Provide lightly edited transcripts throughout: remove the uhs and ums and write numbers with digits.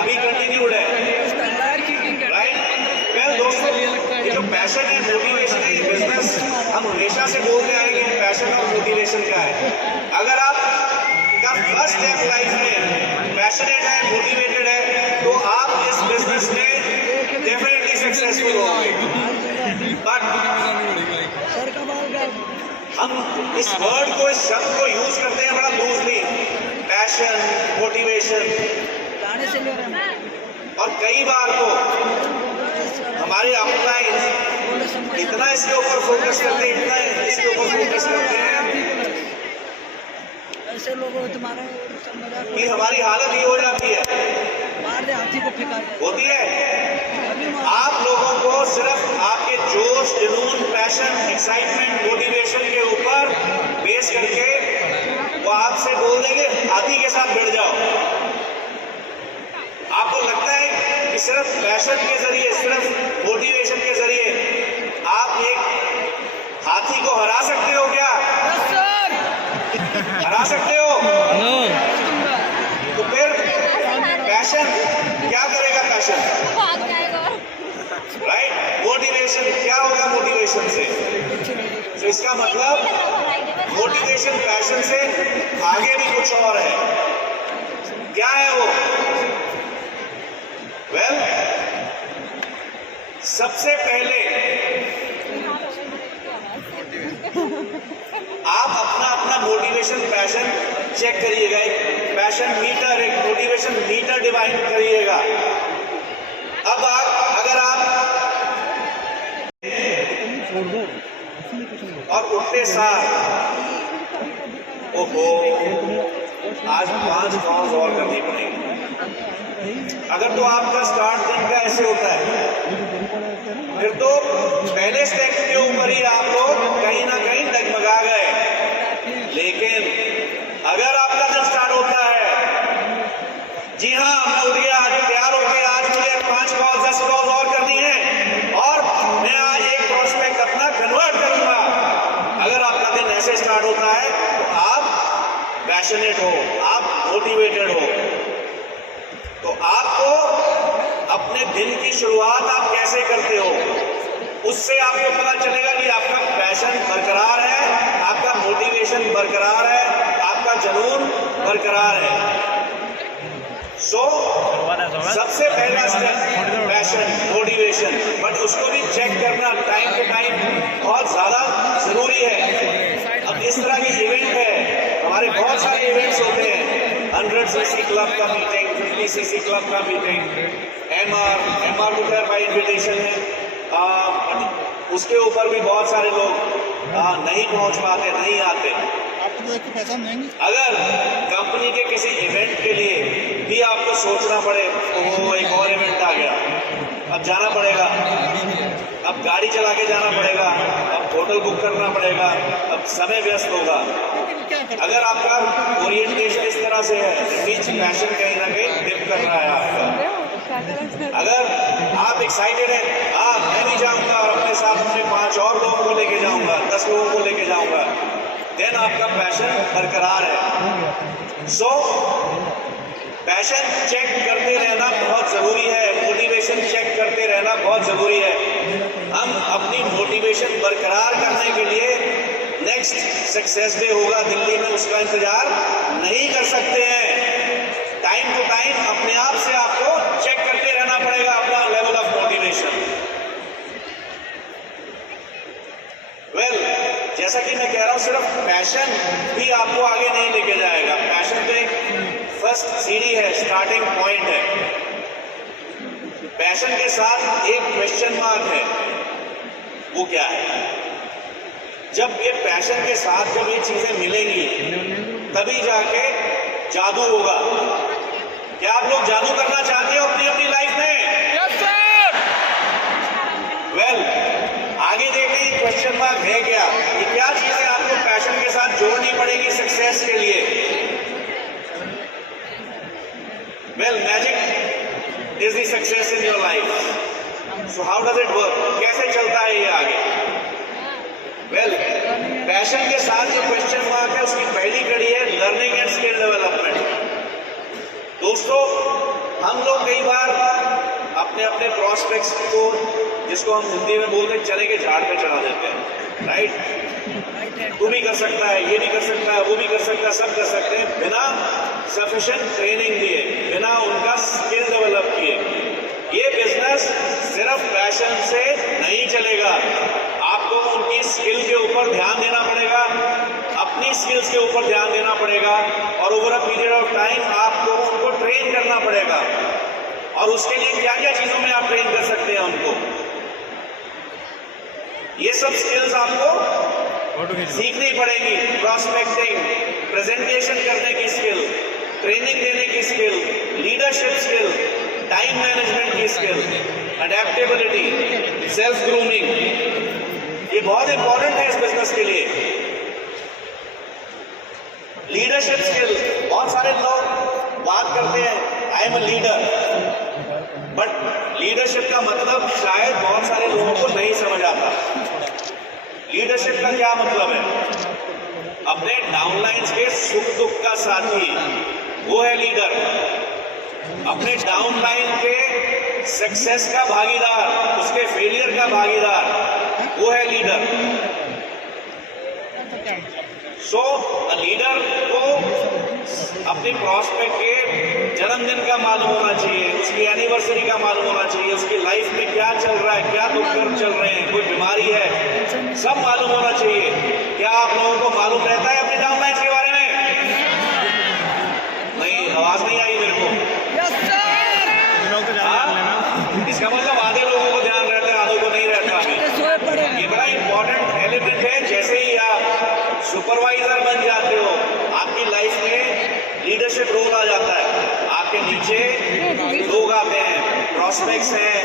अभी कंटिन्यूड है, right? Well दोस्तों, ये जो पैशन है, मोटिवेशन है, बिजनेस हम हमेशा से बोलते आएंगे पैशन और मोटिवेशन क्या है। अगर आप का फर्स्ट स्टेप लाइफ में पैशनेट है, मोटिवेटेड है, तो आप इस बिजनेस में डेफिनेटली सक्सेसफुल होंगे। बट हम इस वर्ड को, इस शब्द को यूज करते हैं बड़ा लूजली, पैशन, मोटिवेशन, और कई बार तो हमारे अपलाइंस इतना इसके ऊपर फोकस करते हैं, इतना इसके ऊपर फोकस करते हैं ऐसे लोगों तुम्हारा कि हमारी हालत ये हो जाती है, हाथी को फेंका होती है। आप लोगों को सिर्फ आपके जोश, जुनून, पैशन, एक्साइटमेंट, मोटिवेशन के ऊपर बेस करके वो आपसे बोल देंगे हाथी के साथ भिड़ जाओ। आपको लगता है कि सिर्फ पैशन के जरिए, सिर्फ मोटिवेशन के जरिए आप एक हाथी को हरा सकते हो क्या? हरा सकते हो? तो फिर पैशन क्या करेगा? Passion, right? मोटिवेशन क्या होगा मोटिवेशन से? तो इसका मतलब मोटिवेशन पैशन से आगे भी कुछ और है। क्या है वो? वेल, सबसे पहले आप अपना मोटिवेशन पैशन चेक करिएगा। एक पैशन मीटर, एक मोटिवेशन मीटर डिवाइन करिएगा। अब अगर आप और उठते साथ ओहो आज 5 कॉल्स और करनी पड़ेगी, अगर तो आपका स्टार्ट दिन का ऐसे होता है, फिर तो पहले स्टेप के ऊपर ही आप लोग कहीं ना कहीं डगमगा गए। लेकिन अगर आपका दिन स्टार्ट होता है, जी हाँ मैं उठ गया, आज तैयार हो गया, आज मुझे 5 कॉल 10 कॉल और करनी है और मैं आज एक प्रोस्पेक्ट अपना कन्वर्ट करूंगा। अगर आपका दिन ऐसे स्टार्ट होता है तो आप पैशनेट हो, आप मोटिवेटेड हो। तो आपको अपने दिन की शुरुआत आप कैसे करते हो, उससे आपको पता चलेगा कि आपका पैशन बरकरार है, आपका मोटिवेशन बरकरार है, आपका जुनून बरकरार है। सो सबसे पहला स्टेप पैशन, मोटिवेशन, बट उसको भी चेक करना टाइम टू टाइम बहुत ज्यादा जरूरी है। अब इस तरह की इवेंट है, हमारे बहुत सारे इवेंट्स होते हैं, 100 सीसी क्लब का मीटिंग, 50 सीसी क्लब का मीटिंग, एमआर तो खैर बाई इन्विटेशन है, उसके ऊपर भी बहुत सारे लोग नहीं पहुंच पाते, नहीं आते। आपको तो पैसा देंगे। अगर कंपनी के किसी इवेंट के लिए भी आपको सोचना पड़े तो वो एक और इवेंट आ गया, अब जाना पड़ेगा, अब गाड़ी चला के जाना पड़ेगा, अब होटल बुक करना पड़ेगा, अब समय व्यस्त होगा। अगर आपका ओरिएंटेशन इस तरह से है, बीच पैशन कहीं ना कहीं डिप कर रहा है आपका। अगर आप एक्साइटेड हैं, मैं भी जाऊंगा और अपने साथ अपने 5 और लोगों को लेके जाऊंगा, 10 लोगों को लेके जाऊंगा, देन आपका पैशन बरकरार है। सो पैशन चेक करते रहना बहुत जरूरी है, मोटिवेशन चेक करते रहना बहुत जरूरी है। हम अपनी मोटिवेशन बरकरार करने के लिए नेक्स्ट सक्सेस डे होगा दिल्ली में, उसका इंतजार नहीं कर सकते हैं। टाइम टू टाइम अपने आप से आपको चेक करते रहना पड़ेगा अपना लेवल ऑफ मोटिवेशन। वेल, जैसा कि मैं कह रहा हूं, सिर्फ पैशन भी आपको आगे नहीं लेके जाएगा। पैशन तो एक फर्स्ट सीढ़ी है, स्टार्टिंग पॉइंट है। पैशन के साथ एक क्वेश्चन मार्क है, वो क्या है? जब ये पैशन के साथ जब ये चीजें मिलेंगी तभी जाके जादू होगा। क्या आप लोग जादू करना चाहते हो अपनी अपनी लाइफ में? Yes sir. वेल, आगे देखते हैं क्वेश्चन मार्क है क्या, कि क्या चीजें आपको पैशन के साथ जोड़नी पड़ेगी सक्सेस के लिए। Well, magic is the success in your life. So how does it work? कैसे चलता है ये आगे? वेल, पैशन के साथ जो क्वेश्चन मार्क है उसकी पहली कड़ी है लर्निंग एंड स्किल डेवलपमेंट। दोस्तों, हम लोग कई बार अपने अपने प्रॉस्पेक्ट्स को, जिसको हम हिंदी में बोलते हैं, चने के झाड़ पे चढ़ा देते हैं, राइट। तू भी कर सकता है, ये भी कर सकता है, वो भी कर सकता है, सब कर सकते हैं, बिना सफिशिएंट ट्रेनिंग दिए, बिना उनका स्किल डेवलप किए। ये बिजनेस सिर्फ पैशन से नहीं चलेगा। आपको उनकी स्किल के ऊपर ध्यान देना पड़ेगा, अपनी स्किल्स के ऊपर ध्यान देना पड़ेगा, और over a period of time आपको उनको ट्रेन करना पड़ेगा। और उसके लिए क्या क्या चीजों में आप ट्रेन कर सकते हैं उनको, ये सब स्किल्स आपको सीखनी पड़ेगी। प्रॉस्पेक्टिंग, प्रेजेंटेशन करने की स्किल, ट्रेनिंग देने की skill, leadership skill, time management की स्किल, अडेप्टेबिलिटी, सेल्फ ग्रूमिंग, ये बहुत इंपॉर्टेंट है इस बिजनेस के लिए। लीडरशिप स्किल, बहुत सारे लोग बात करते हैं I am a leader, but leadership का मतलब शायद बहुत सारे लोगों को नहीं समझ आता। लीडरशिप का क्या मतलब है? अपने डाउनलाइंस के सुख दुख का साथी, वो है लीडर। अपने डाउनलाइन के सक्सेस का भागीदार, उसके फेलियर का भागीदार, वो है लीडर। सो लीडर को अपने प्रॉस्पेक्ट के जन्मदिन का मालूम होना चाहिए, उसकी एनिवर्सरी का मालूम होना चाहिए, उसकी लाइफ में क्या चल रहा है, क्या दुख दर्द चल रहे हैं, कोई बीमारी है, सब मालूम होना चाहिए। क्या आप लोगों को मालूम रहता है अपने डाउनलाइन के बारे में? नहीं, आवाज नहीं आई मेरे को। इसका मतलब आधे लोगों को ध्यान रहता है, आधों को नहीं रहता। अभी ये बड़ा इंपॉर्टेंट एलिमेंट है। जैसे ही आप सुपरवाइजर बन जाते हो, आपकी लाइफ में लीडरशिप रोल आ जाता है। आपके नीचे लोग आते हैं, प्रॉस्पेक्ट्स हैं,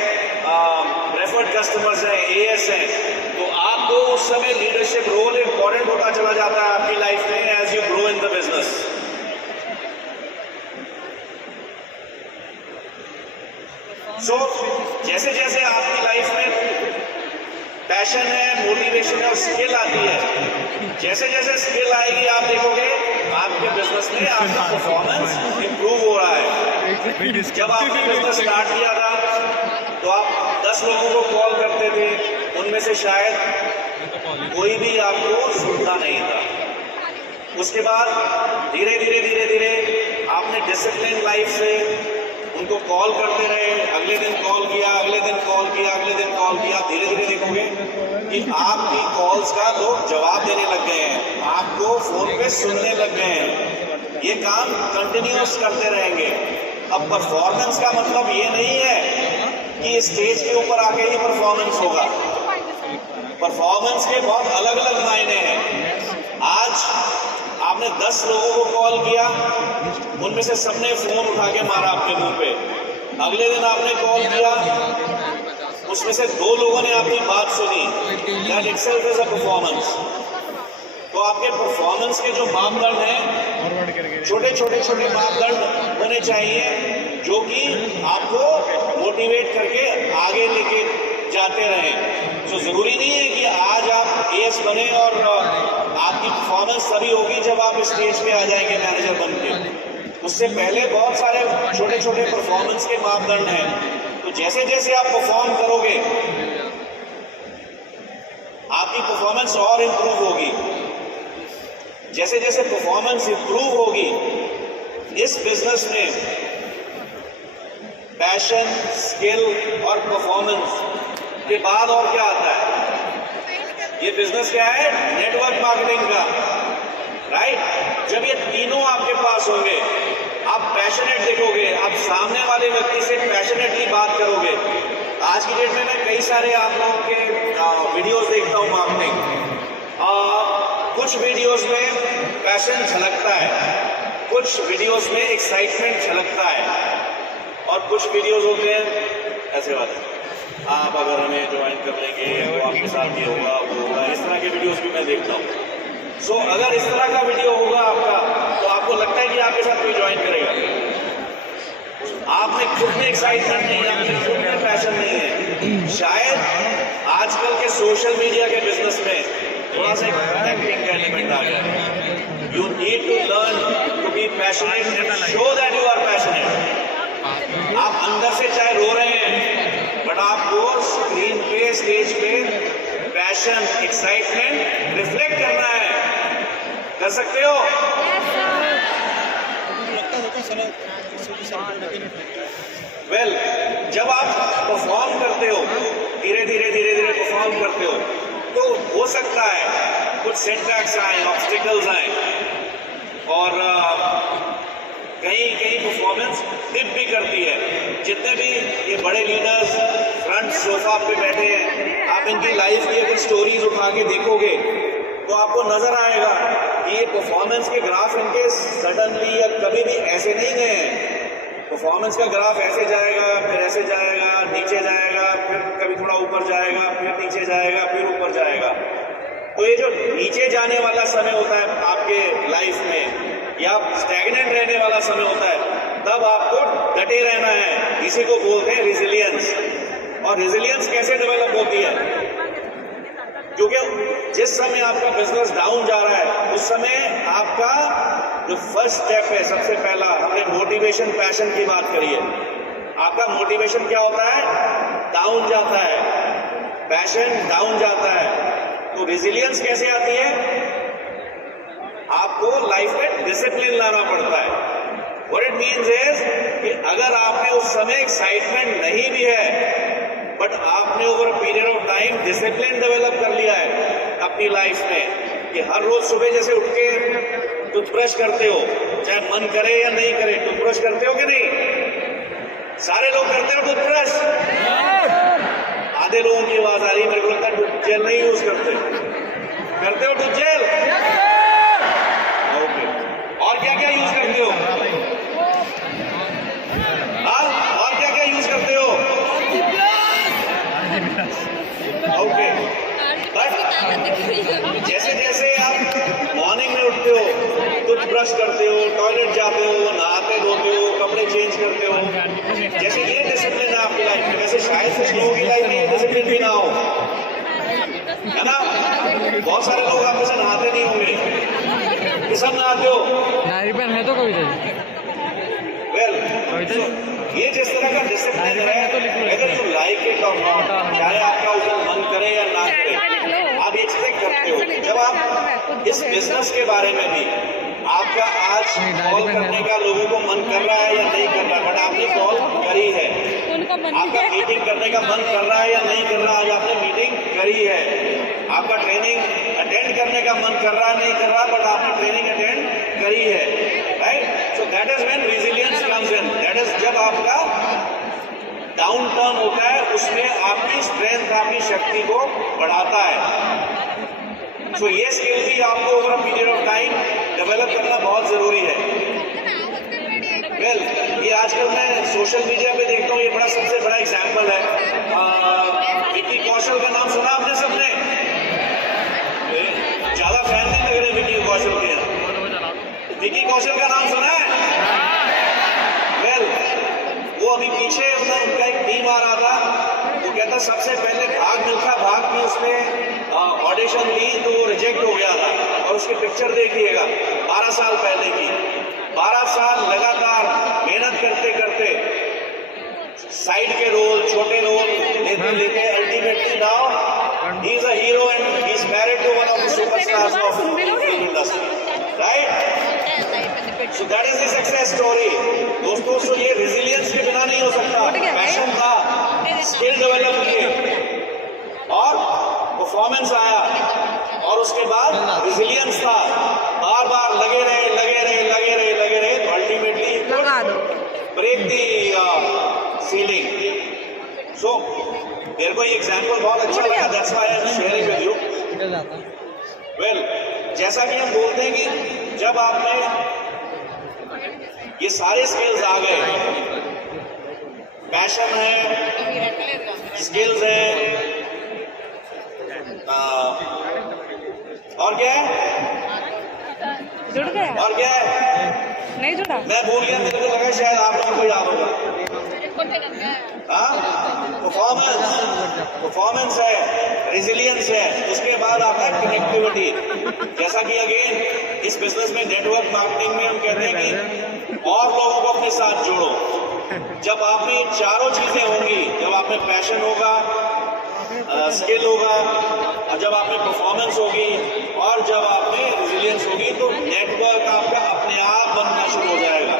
रेफर्ड कस्टमर्स हैं, एएस हैं, तो आपको उस समय लीडरशिप रोल इंपॉर्टेंट होता चला जाता है आपकी लाइफ में as you grow in the business. So जैसे जैसे आपकी लाइफ में पैशन है, मोटिवेशन है और स्किल आती है, जैसे जैसे स्किल आएगी आप देखोगे आपके बिजनेस में आपका परफॉर्मेंस इंप्रूव हो रहा है। जब आपने बिजनेस स्टार्ट किया था तो आप 10 लोगों को कॉल करते थे, उनमें से शायद कोई भी आपको सुनता नहीं था। उसके बाद धीरे धीरे धीरे धीरे आपने डिसिप्लिन लाइफ से उनको कॉल करते रहे, अगले दिन कॉल किया, अगले दिन कॉल किया, अगले दिन कॉल किया। धीरे धीरे देखोगे कि आपकी कॉल्स का लोग जवाब देने लग गए हैं, आपको फोन पे सुनने लग गए हैं। ये काम कंटिन्यूअस करते रहेंगे। अब परफॉर्मेंस का मतलब ये नहीं है कि स्टेज के ऊपर आके ही परफॉर्मेंस होगा। परफॉर्मेंस के बहुत अलग अलग मायने हैं। आज आपने 10 लोगों को कॉल किया, उनमें से सबने फोन उठा के मारा आपके मुंह पे। अगले दिन आपने कॉल किया, उसमें से 2 लोगों ने आपकी बात सुनी। That itself is a performance. तो आपके परफॉर्मेंस के जो मापदंड हैं, छोटे छोटे छोटे मापदंड होने चाहिए जो कि आपको मोटिवेट करके आगे लेके जाते रहें। तो जरूरी नहीं है कि आज आप एएस बने और आपकी परफॉर्मेंस तभी होगी जब आप स्टेज पे आ जाएंगे मैनेजर बनके। उससे पहले बहुत सारे छोटे छोटे परफॉर्मेंस के मापदंड हैं। तो जैसे जैसे आप परफॉर्म करोगे आपकी परफॉर्मेंस और इंप्रूव होगी। जैसे जैसे परफॉर्मेंस इंप्रूव होगी, इस बिजनेस में पैशन, स्किल और परफॉर्मेंस के बाद और क्या आता है? ये बिजनेस क्या है? नेटवर्क मार्केटिंग का, राइट। जब ये तीनों आपके पास होंगे, आप पैशनेट देखोगे, आप सामने वाले व्यक्ति से पैशनेटली बात करोगे। आज की डेट में मैं कई सारे आप लोगों के वीडियोस देखता हूँ मार्केटिंग। कुछ वीडियोस में पैशन झलकता है, कुछ वीडियोस में एक्साइटमेंट झलकता है, और कुछ वीडियोस होते हैं ऐसे वाले, आप अगर हमें ज्वाइन कर लेंगे तो आपके साथ ये होगा, वो होगा। इस तरह के वीडियोस भी मैं देखता हूँ। सो अगर इस तरह का वीडियो होगा आपका, तो आपको लगता है कि आपके साथ कोई ज्वाइन करेगा। आप में खुद में एक्साइटमेंट नहीं है, आप में खुद में पैशन नहीं है। शायद आजकल के सोशल मीडिया के बिजनेस में थोड़ा सा एक्टिंग का एलिमेंट आ गया। You need to learn to be passionate and show that you are passionate. आप अंदर से चाहे रो रहे हैं, बट आपको स्क्रीन पे, स्टेज पे पैशन, एक्साइटमेंट रिफ्लेक्ट करना है। कर सकते हो? वेल, जब आप परफॉर्म करते हो, धीरे धीरे परफॉर्म करते हो, तो हो सकता है कुछ सेटबैक्स आए, ऑब्स्टिकल्स आए, और कहीं परफॉर्मेंस डिप भी करती है। जितने भी ये बड़े लीडर्स फ्रंट सोफा पे बैठे हैं, आप इनकी लाइफ की अगर स्टोरीज उठा के देखोगे तो आपको नजर आएगा कि ये परफॉर्मेंस के ग्राफ इनके सडनली या कभी भी ऐसे नहीं गए हैं। परफॉर्मेंस का ग्राफ ऐसे जाएगा, फिर ऐसे जाएगा, नीचे जाएगा, फिर कभी थोड़ा ऊपर जाएगा, फिर नीचे जाएगा, फिर ऊपर जाएगा। तो ये जो नीचे जाने वाला समय होता है आपके लाइफ में, या स्टैग्नेंट रहने वाला समय होता है, तब आपको डटे रहना है। इसी को बोलते हैं रेजिलियंस। और रेजिलियंस कैसे डेवलप होती है? क्योंकि जिस समय आपका बिजनेस डाउन जा रहा है, उस समय आपका जो फर्स्ट स्टेप है, सबसे पहला, हमने मोटिवेशन पैशन की बात करी है। आपका मोटिवेशन क्या होता है? डाउन जाता है, पैशन डाउन जाता है। तो रेजिलियंस कैसे आती है? आपको लाइफ में डिसिप्लिन लाना पड़ता है। What it means is कि अगर आपने उस समय एक्साइटमेंट नहीं भी है, बट आपने over a period of time discipline develop कर लिया है अपनी लाइफ में, कि हर रोज सुबह जैसे उठ के टूथब्रश करते हो, चाहे मन करे या नहीं करे, टूथब्रश करते हो कि नहीं? सारे लोग करते हो टूथब्रश? आधे लोगों की आवाज आ रही है, मेरे को लगता है टूथ जेल नहीं यूज करते हो टूथ जेल? ओके। और क्या क्या यूज करते हो? हाँ, और क्या क्या यूज करते हो? ओके। बट जैसे जैसे आप मॉर्निंग में उठते हो, टूथब्रश करते हो, टॉयलेट जाते हो, नहाते धोते हो, कपड़े चेंज करते हो, जैसे ये डिसिप्लिन है आपकी लाइफ में, वैसे शायद कुछ लोगों की लाइफ में ये डिसिप्लिन भी ना हो, है ना? बहुत सारे लोग आप में से नहाते नहीं होंगे, कि सब नहाते हो? डायरी पेन है तो कविता जी? वेल, ये जिस तरह का डिसिप्लिन है, अगर यू लाइक इट और नॉट, चाहे आपका उस दिन मन करे या ना करे, आप ये चीजें करते हो। जब आप इस बिजनेस के बारे में भी, आपका आज कॉल करने का लोगों को मन कर रहा है या नहीं कर रहा, बट आपने कॉल करी है, आपका मीटिंग करने का मन कर रहा है या नहीं कर रहा, आज आपने मीटिंग करी है, आपका ट्रेनिंग अटेंड करने का मन कर रहा है नहीं कर रहा, बट आपने ट्रेनिंग अटेंड करी है, right? So that is when resilience comes in. That is जब आपका डाउन टर्न होता है, उसमें आपकी स्ट्रेंथ, आपकी शक्ति को बढ़ाता है। सो ये स्किल भी आपको over a period of time develop करना बहुत जरूरी है। वेल, ये आजकल मैं सोशल मीडिया पे देखता हूँ, ये बड़ा सबसे बड़ा एग्जाम्पल है। विक्की कौशल का नाम सुना आपने सबने? ज्यादा फैन नहीं लग रहे विक्की कौशल के। विक्की कौशल का नाम सुना है? वेल, वो अभी पीछे उनका एक टीम आ रहा था, वो कहता सबसे पहले भाग मिल्खा भाग की उसने ऑडिशन दी, तो वो रिजेक्ट हो गया था। और उसकी पिक्चर देखिएगा, 12 साल पहले की, 12 साल लगातार मेहनत करते करते साइड के रोल, छोटे रोल लेते लेते ultimately now he is a hero and he is married to one of the superstars of industry, right? So that is the success story दोस्तों। सो ये रेजिलियंस के बिना नहीं हो सकता। पैशन था, स्किल डेवलप किए और परफॉर्मेंस आया, और उसके बाद रेजिलियंस था, बार बार लगे रहे तो अल्टीमेटली ब्रेक दी सीलिंग। सो मेरे को ये एग्जाम्पल बहुत अच्छा लगा, that's why I am sharing with you. Well, जैसा कि हम बोलते हैं कि जब आपने ये सारे स्किल्स आ गए, पैशन है, स्किल्स है, और क्या है? जुड़ गया? और क्या है? नहीं जुड़ा? मैं भूल गया, मेरे को लगा शायद आप लोगों को याद होगा। हाँ, परफॉर्मेंस, परफॉर्मेंस है, रेजिलियंस है, उसके बाद आता है कनेक्टिविटी। जैसा कि अगेन इस बिजनेस में नेटवर्क मार्केटिंग में हम कहते हैं कि और लोगों को अपने साथ जोड़ो। जब आप में चारों चीजें होंगी, जब आप में पैशन होगा, स्किल होगा, और जब आप में परफॉर्मेंस होगी और जब आप में रेजिलियंस होगी, तो नेटवर्क आपका अपने आप बनना शुरू हो जाएगा।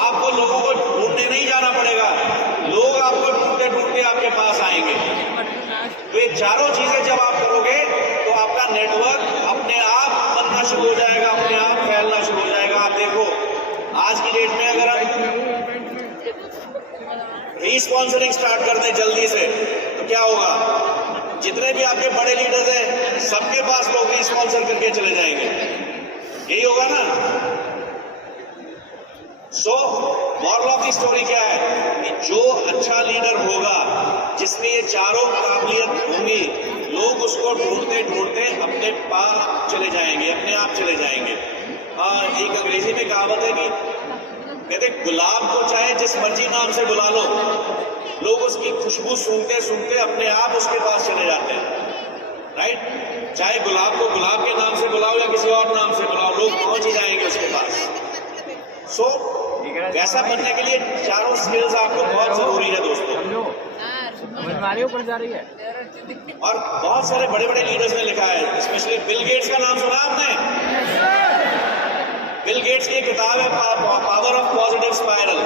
आपको लोगों को ढूंढने नहीं जाना पड़ेगा, लोग आपको ढूंढते ढूंढते आपके पास आएंगे। तो ये चारों चीजें जब आप करोगे तो आपका नेटवर्क अपने आप बनना शुरू हो जाएगा, अपने आप फैलना शुरू हो जाएगा। आप देखो आज की डेट में अगर हम री-स्पॉन्सरिंग स्टार्ट कर दें जल्दी से तो क्या होगा? जितने भी आपके बड़े लीडर्स हैं सबके पास लोग री-स्पॉन्सर करके चले जाएंगे, यही होगा ना। So moral of the story क्या है कि जो अच्छा लीडर होगा, जिसमें ये चारों काबिलियत होंगी, लोग उसको ढूंढते ढूंढते अपने पास चले जाएंगे, अपने आप चले जाएंगे। एक अंग्रेजी में कहावत है कि कहते गुलाब को चाहे जिस मर्जी नाम से बुला लो, लोग उसकी खुशबू सूंघते सूंघते अपने आप उसके पास चले जाते हैं। राइट? चाहे गुलाब को गुलाब के नाम से बुलाओ या किसी और नाम से बुलाओ, लोग पहुंच ही जाएंगे उसके पास। सो वैसा बनने के लिए चारों स्किल्स आपको बहुत जरूरी है दोस्तों। ऊपर जा रही है। और बहुत सारे बड़े बड़े लीडर्स ने लिखा है, स्पेशली बिल गेट्स का नाम सुना आपने? बिल गेट्स की किताब है पावर ऑफ पॉजिटिव स्पाइरल।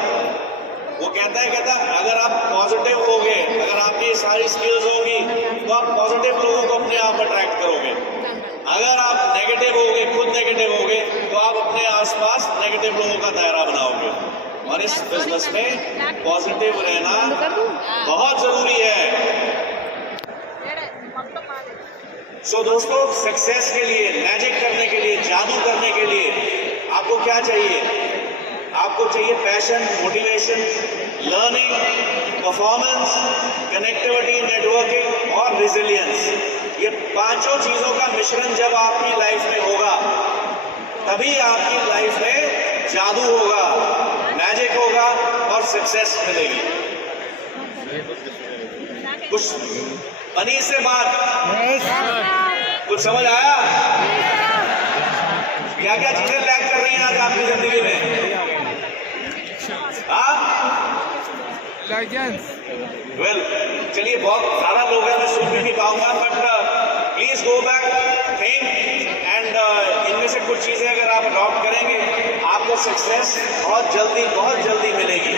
वो कहता है अगर आप पॉजिटिव होगे, अगर आपकी सारी स्किल्स होगी तो आप पॉजिटिव लोगों को अपने आप अट्रैक्ट करोगे। अगर आप नेगेटिव होगे, खुद नेगेटिव होगे, तो आप अपने आसपास नेगेटिव लोगों का दायरा बनाओगे। और इस बिजनेस में पॉजिटिव रहना बहुत जरूरी है। सो दोस्तों, सक्सेस के लिए, मैजिक करने के लिए, जादू करने के लिए आपको क्या चाहिए? आपको चाहिए passion, motivation, learning, performance, connectivity, networking और रेजिलियंस। ये पांचों चीजों का मिश्रण जब आपकी लाइफ में होगा, तभी आपकी लाइफ में जादू होगा, मैजिक होगा और सक्सेस मिलेगी। कुछ बनी से बात? कुछ समझ आया? क्या क्या चीजें लैग कर रही हैं आज आपकी जिंदगी में? वेल, चलिए, बहुत सारा लोग हैं, मैं सुन भी नहीं पाऊंगा, but please go back, think and इनमें से कुछ चीजें अगर आप अडॉप्ट करेंगे, आपको सक्सेस बहुत जल्दी मिलेगी।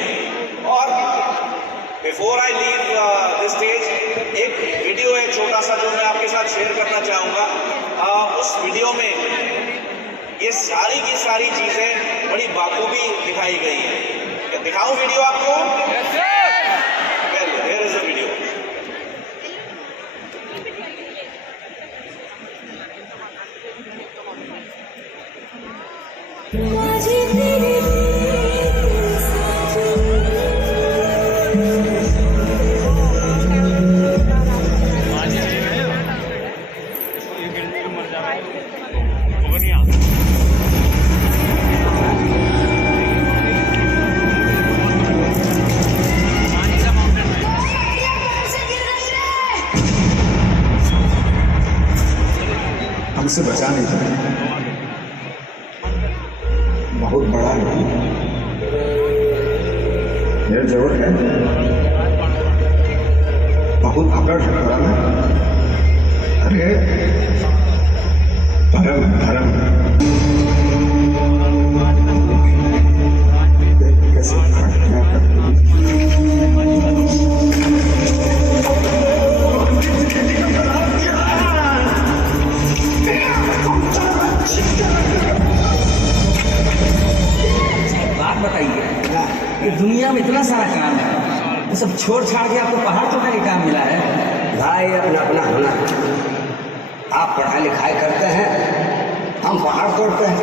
और before I leave this stage, एक वीडियो है छोटा सा जो मैं आपके साथ शेयर करना चाहूंगा। उस वीडियो में ये सारी की सारी चीजें बड़ी बाखूबी दिखाई गई हैं। क्या दिखाऊं वीडियो आपको? Well, here is a video. हमसे बचा नहीं सकते, बहुत बड़ा है, ये जरूर है, बहुत अकड़ है, धर्म है, अरे धर्म कैसे कि दुनिया में इतना सारा काम है, तो सब छोड़ छाड़ के आपको पहाड़ तोड़ने का काम मिला है। भाई अपना अपना होना, आप पढ़ाई लिखाई करते हैं, हम पहाड़ तोड़ते हैं।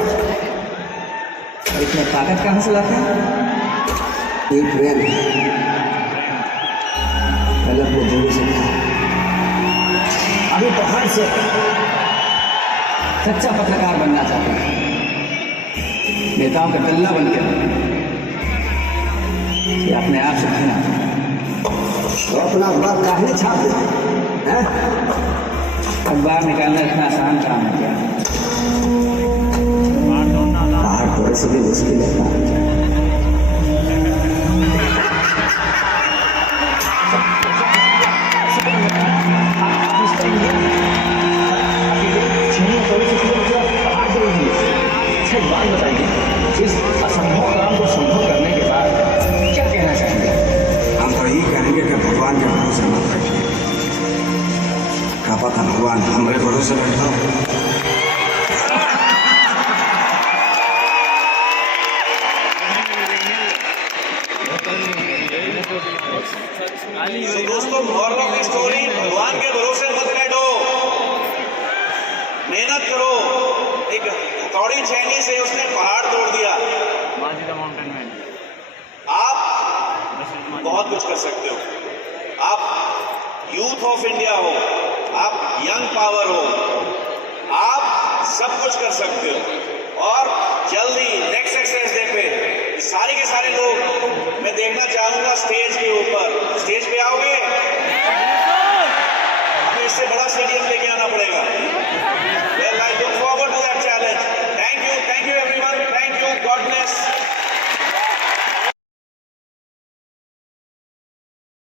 और इतना ताकत कहाँ से लाते हैं? ये प्रेम पहले अपने दिल से था, अभी पहाड़ से सच्चा पत्रकार बनना चाहते हैं, नेताओं का तल्ला बनकर, ये अपने आप से तो अपना अखबार काहे छाप देते हैं? अखबार निकालना इतना आसान काम है क्या? पहाड़ थोड़े से भी मुश्किल है। एक बात बताइए, इस असंभव काम को संभव करने के बाद क्या कहना चाहेंगे? हम तो यही कहेंगे कि भगवान के भरोसे मत बैठिए। क्या पता भगवान हमारे भरोसे बैठा हो। तो दोस्तों मोरल ऑफ द स्टोरी, भगवान के भरोसे मत बैठो, मेहनत करो। एक हथौड़ी छेनी से उसने पहाड़ तोड़ दिया। आप बहुत कुछ कर सकते हो। आप यूथ ऑफ इंडिया हो, आप यंग पावर हो, आप सब कुछ कर सकते हो। और जल्दी नेक्स्ट सक्सेस डे पे सारे के सारे लोग मैं देखना चाहूंगा स्टेज के ऊपर। स्टेज पे आओ।